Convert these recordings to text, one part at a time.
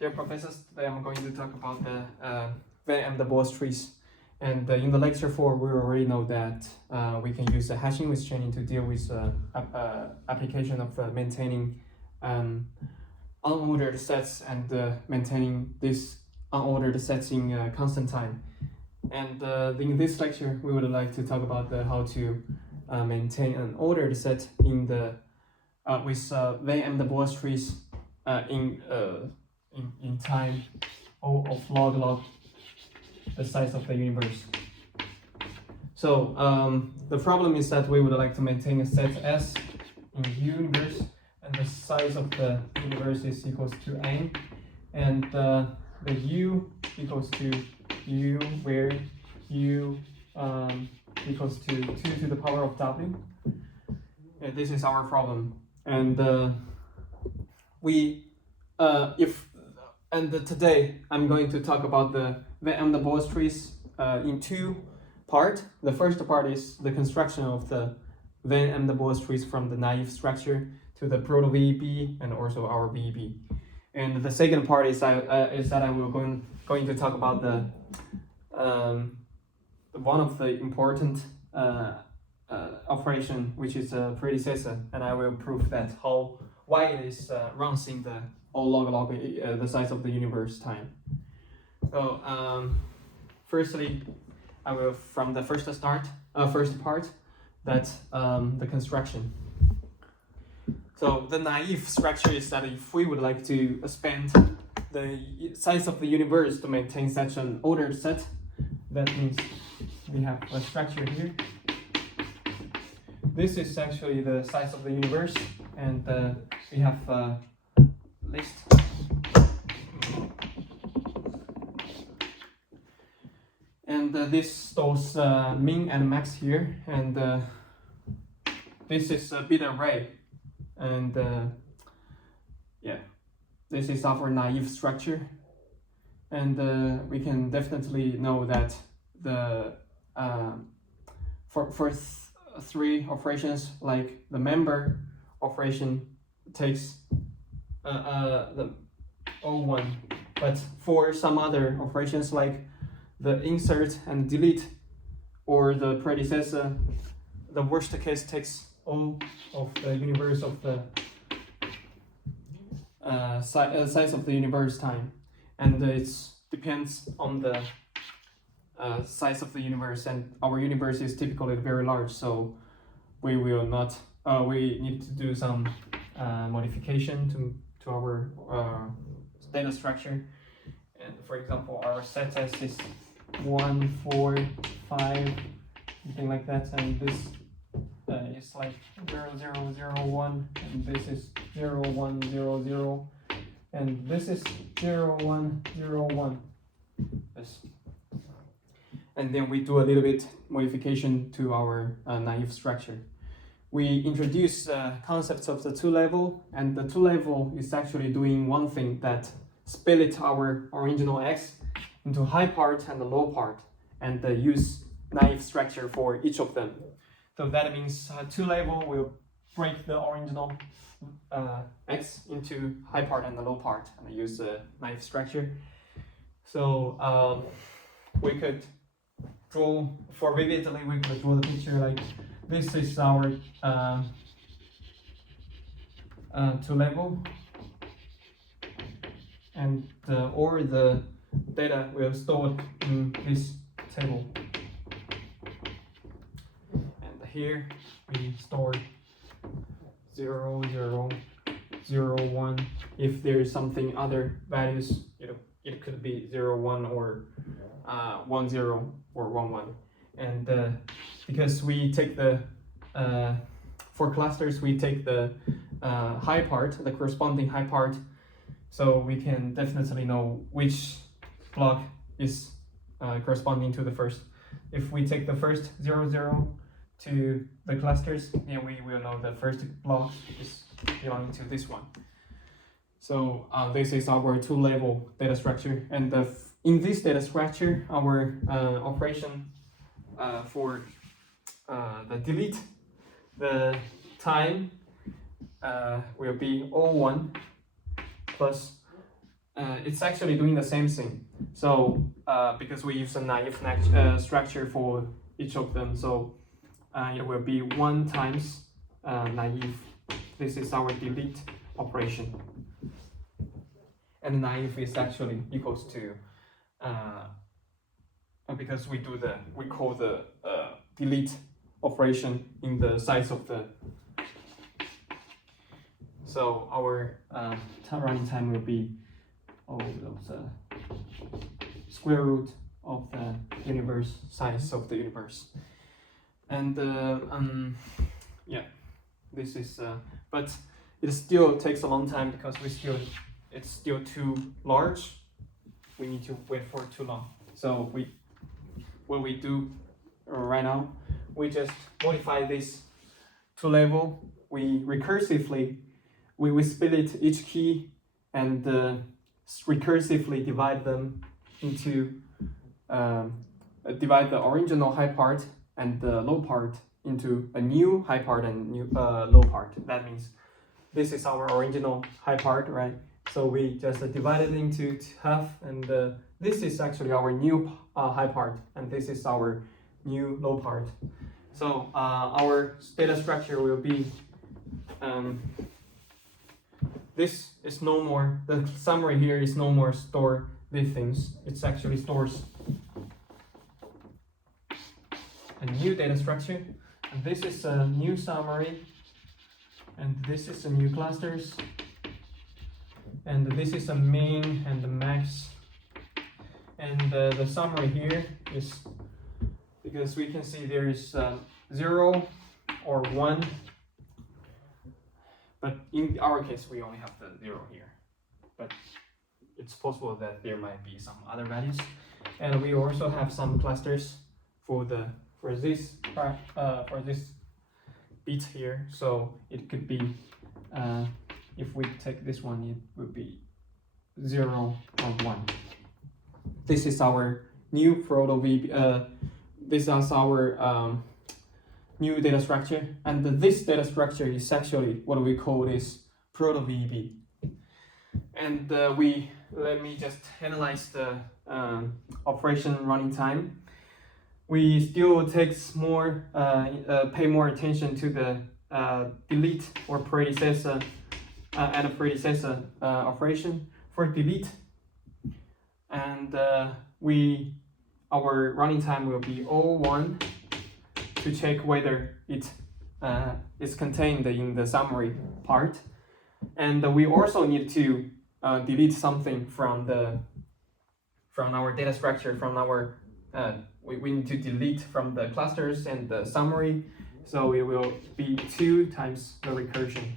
Dear professors, today I'm going to talk about the Venn and the Boas trees. And in the lecture 4, we already know that we can use the hashing with chaining to deal with application of maintaining unordered sets and maintaining these unordered sets in constant time. And in this lecture, we would like to talk about how to maintain an ordered set in the with Venn and the Boas trees in time O of log the size of the universe. So the problem is that we would like to maintain a set S in universe, and the size of the universe is equals to n, and the u equals to u, where u equals to 2 to the power of w. And this is our problem, and today I'm going to talk about the Venn and the Boas trees in 2 parts. The first part is the construction of the Venn and the Boas trees from the naive structure to the proto-VEB and also our VEB. And the second part is that I will going to talk about the one of the important operation, which is a predecessor, and I will prove that why it is runs in the O log the size of the universe time. So firstly, I will from the first part, that's the construction. So the naive structure is that if we would like to expand the size of the universe to maintain such an ordered set, that means we have a structure here. This is actually the size of the universe, and we have a list. And this stores min and max here, and this is a bit array, and this is our naive structure, and we can definitely know that the for 3 operations, like the member operation takes the O1, but for some other operations like the insert and delete or the predecessor, the worst case takes O of the universe of the size of the universe time, and it depends on the size of the universe, and our universe is typically very large, so we will not we need to do some modification to our data structure. And for example, our set S is 1, 4, 5, something like that, and this is like 0, 0, 0, 1, and this is 0, 1, 0, 0, and this is 0, 1, 0, 1. Yes. And then we do a little bit modification to our naive structure. We introduce concepts of the 2-level, and the 2-level is actually doing one thing, that split our original X into high part and the low part, and use naive structure for each of them. So that means 2-level will break the original X into high part and the low part, and use the naive structure. So we could draw, for vividly, we could draw the picture like this is our 2-level, and or the data will store in this table, and here we store 0, 0, 0, 1. If there is something other values, it could be 0, 1 or 1, 0 or 1, 1. And because we take the for clusters, we take the high part, the corresponding high part, so we can definitely know which block is corresponding to the first. If we take the first 0, 0 to the clusters, then we will know the first block is belonging to this one. So this is our 2-level data structure, and in this data structure, our operation for the delete, the time will be O1 plus it's actually doing the same thing. So because we use a naive structure for each of them, so it will be 1 times naive. This is our delete operation, and naive is actually equals to because we call the delete operation in the size of the. So our running time will be the square root of the universe size of the universe, and yeah, this is but it still takes a long time because it's still too large. We need to wait for too long. So what we do right now, we just modify this to level. We recursively we split each key and recursively divide them into divide the original high part and the low part into a new high part and new low part. That means this is our original high part, right? So we just divide it into half, and this is actually our new high part, and this is our new low part. So our data structure will be this is no more, the summary here is no more store these things. It's actually stores a new data structure, and this is a new summary, and this is a new clusters, and this is a min and the max, and the summary here is, because we can see there is 0 or 1, but in our case we only have the 0 here, but it's possible that there might be some other values. And we also have some clusters for this bit here, so it could be if we take this one, it would be 0 or 1. This is our new proto VB. This is our new data structure, and this data structure is actually what we call is proto VB. And let me just analyze the operation running time. We still takes more pay more attention to the delete or predecessor and a predecessor operation for delete, and our running time will be O1 to check whether it is contained in the summary part, and we also need to delete something from our data structure, from our we need to delete from the clusters and the summary, so it will be 2 times the recursion.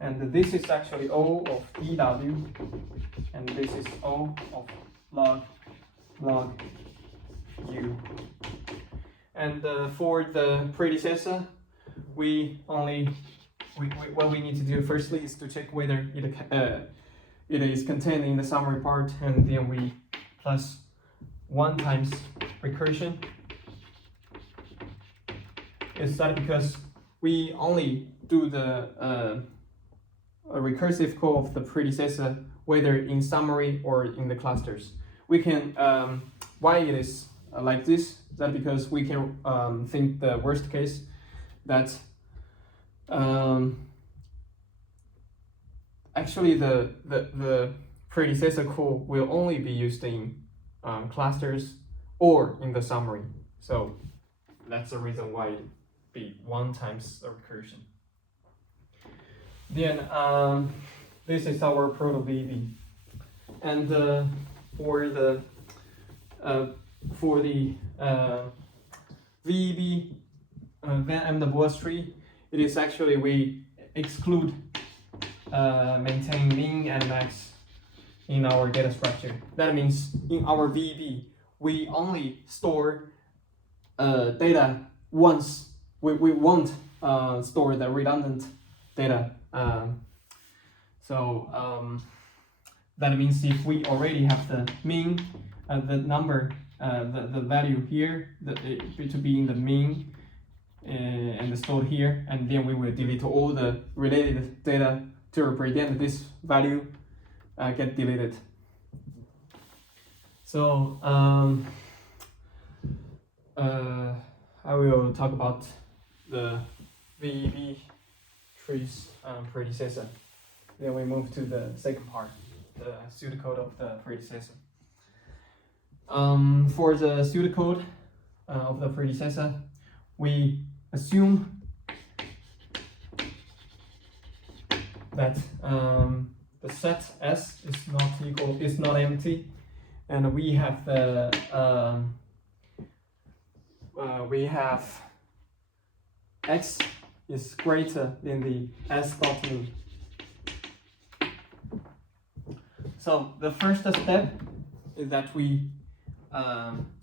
And this is actually O of DW, and this is O of log U. And for the predecessor, what we need to do firstly is to check whether it is contained in the summary part, and then we plus 1 times recursion. Is that because we only do the a recursive call of the predecessor, whether in summary or in the clusters. We can why it is like this? That because we can think the worst case, that actually the predecessor call will only be used in clusters or in the summary. So that's the reason why it be 1 times the recursion. Then this is our proto VB, and for the VB and the Boas tree, it is actually we exclude maintain min and max in our data structure. That means in our VB we only store data once. We won't store the redundant data. That means if we already have the min, the number, the value here, to be in the min and stored here, and then we will delete all the related data interpret, then this value get deleted. So I will talk about the VB tree's predecessor. Then we move to the second part, the pseudocode of the predecessor. For the pseudocode of the predecessor, we assume that the set S is not empty, and we have the we have X is greater than the S dot mean. So the first step is that we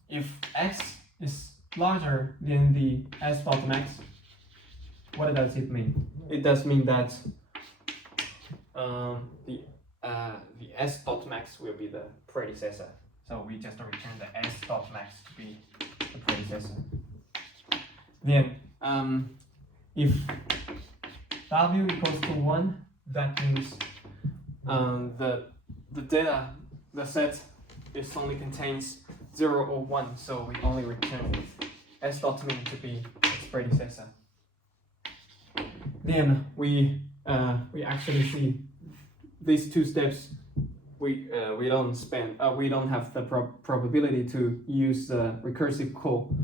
if X is larger than the S dot max, what does it mean? It does mean that the S dot max will be the predecessor. So we just return the S dot max to be the predecessor. Then if W equals to 1, that means the data, the set is only contains 0 or 1, so we only return S dot mean to be its predecessor. Then we actually see these two steps. We don't have the probability to use the recursive call,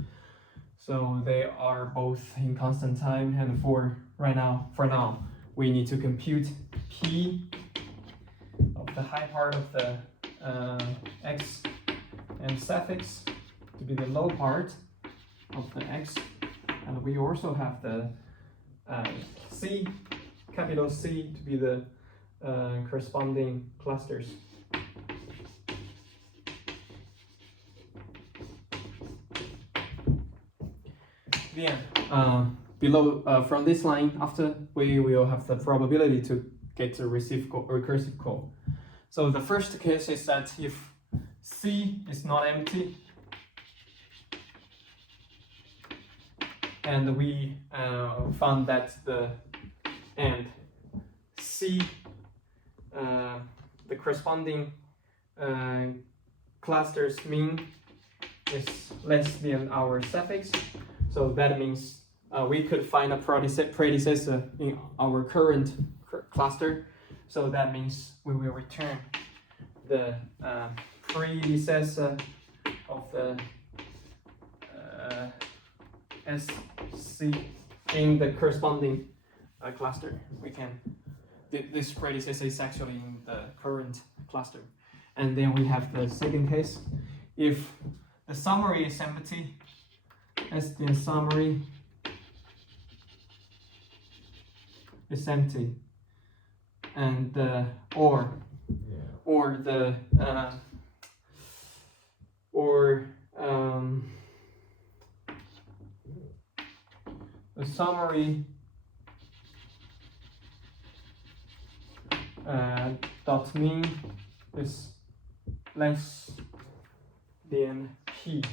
so they are both in constant time. And for now, we need to compute P of the high part of the X and suffix to be the low part of the X, and we also have the C, capital C, to be the corresponding clusters. Then below from this line, after we will have the probability to get a recursive call. So the first case is that if C is not empty, and we found that the C, the corresponding cluster's mean is less than our suffix. So that means we could find a predecessor in our current cluster. So that means we will return the predecessor of the SC in the corresponding cluster. This predecessor is actually in the current cluster. And then we have the second case. If the summary is empty, the summary is empty, and the summary dot mean is less than P.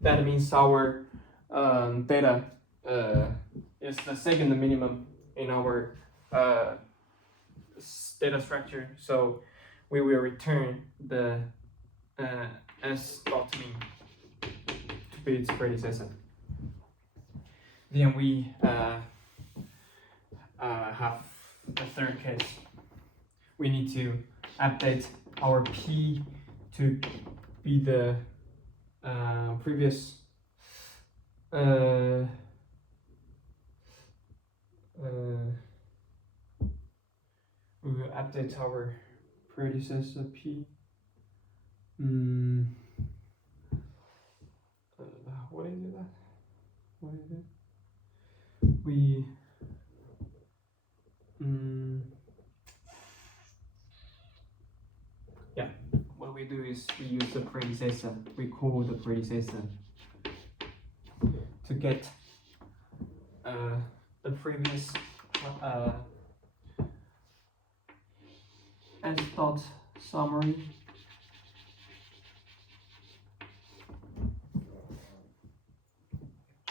That means our data is the second minimum in our data structure. So we will return the S dot mean to be its predecessor. Then we have the third case. We need to update our P to be the previous we will update our predecessor P. What is it? What is it? We yeah. What we do is we use the predecessor. We call the predecessor to get the previous S dot summary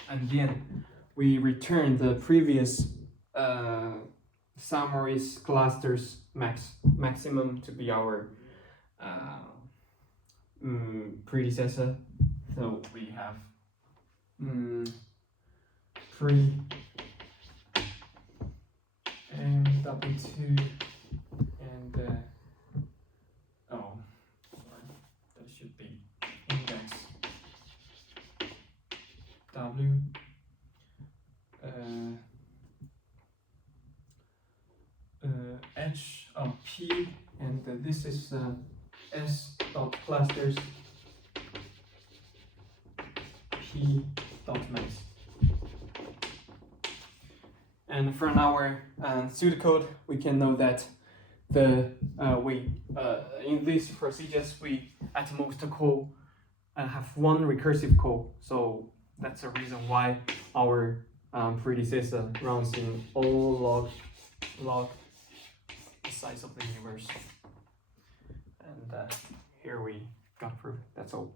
and then we return the previous summaries clusters maximum to be our predecessor. So we have pre and W2 and that should be index W H of P, and this is S dot clusters P dot max. And from our pseudocode, we can know that the in these procedures we at most call have one recursive call. So that's the reason why our predecessor runs in all log the size of the universe. And here we got proof. That's all.